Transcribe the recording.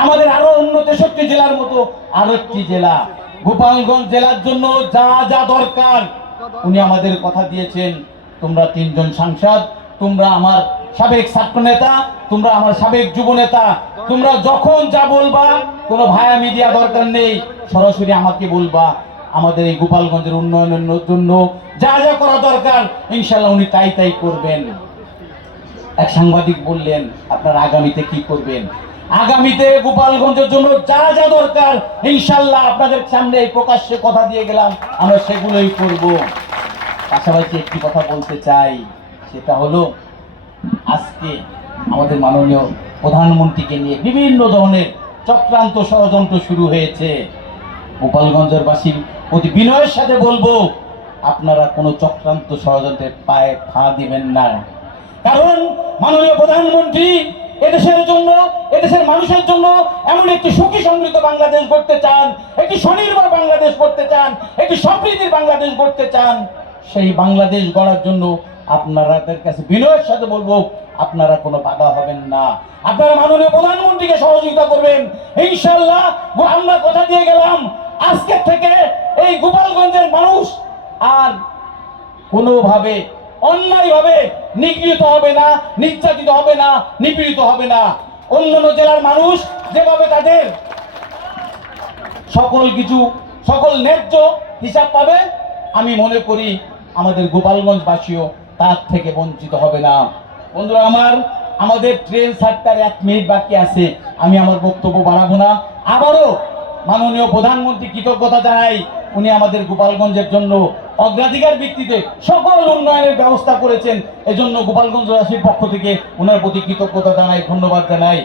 আমাদের আরো অন্য 63 জেলার মতো আরো একটি জেলা গোপালগঞ্জ জেলার জন্য যা যা দরকার উনি আমাদের কথা দিয়েছেন। তোমরা 3 জন সাংসদ, তোমরা আমার সাবেক ছাত্র নেতা, তোমরা আমার সাবেক যুব নেতা, তোমরা যখন যা বলবা কোনো ভায়া মিডিয়া দরকার নেই, সরাসরি আমাকে বলবা। আমাদের এই গোপালগঞ্জের উন্নয়নের জন্য যা যা করা দরকার ইনশাআল্লাহ উনি তাই তাই করবেন। এক সাংবাদিক বললেন, আপনারা আগামীতে কি করবেন? আগামীতে গোপালগঞ্জের জন্য যা যা দরকার ইনশাআল্লাহ আপনাদের সামনে প্রকাশ্যে কথা দিয়ে গেলাম, আমরা সেগুলোই করব। পাশাপাশি একটি কথা বলতে চাই, সেটা হলো আজকে আমাদের মাননীয় প্রধানমন্ত্রীকে নিয়ে বিভিন্ন ধরনের চক্রান্ত ষড়যন্ত্র শুরু হয়েছে। গোপালগঞ্জের বাসীর প্রতি বিনয়ের সাথে বলবো, আপনারা কোনো চক্রান্ত ষড়যন্ত্রের পায়ে পা দিবেন না। কারণ মাননীয় প্রধানমন্ত্রী এদেশের জন্য, এদেশের মানুষের জন্য এমন একটি সুখী সমৃদ্ধ বাংলাদেশ গড়তে চান, একটি স্বনির্ভর বাংলাদেশ গড়তে চান, একটি সমৃদ্ধির বাংলাদেশ গড়তে চান। সেই বাংলাদেশ গড়ার জন্য আপনাদের কাছে বিনয়ের সাথে বলবো, আপনারা কোনো বাধা হবেন না। আপনারা মাননীয় প্রধানমন্ত্রীকে সহযোগিতা করবেন ইনশাআল্লাহ। আমরা কথা দিয়ে গেলাম, আজকের থেকে এই গোপালগঞ্জের মানুষ আর কোনোভাবে অন্যায়ভাবে নিগৃহীত হবে না, নির্যাতিত হবে না, নিপীড়িত হবে না। অন্যান্য জেলার মানুষ যেভাবে তাদের সকল ন্যায্য হিসাব পাবে, আমি মনে করি আমাদের গোপালগঞ্জবাসীও তার থেকে বঞ্চিত হবে না। বন্ধুরা আমার, আমাদের ট্রেন ছাড়তে 1 মিনিট বাকি আছে, আমি আমার বক্তব্য বাড়াবো না। আবারও মাননীয় প্রধানমন্ত্রী কৃতজ্ঞতা জানাই, উনি আমাদের গোপালগঞ্জের জন্য অগ্রাধিকার ভিত্তিতে সকল উন্নয়নের ব্যবস্থা করেছেন। এজন্য গোপালগঞ্জবাসীর পক্ষ থেকে ওনার প্রতি কৃতজ্ঞতা জানাই, ধন্যবাদ জানাই।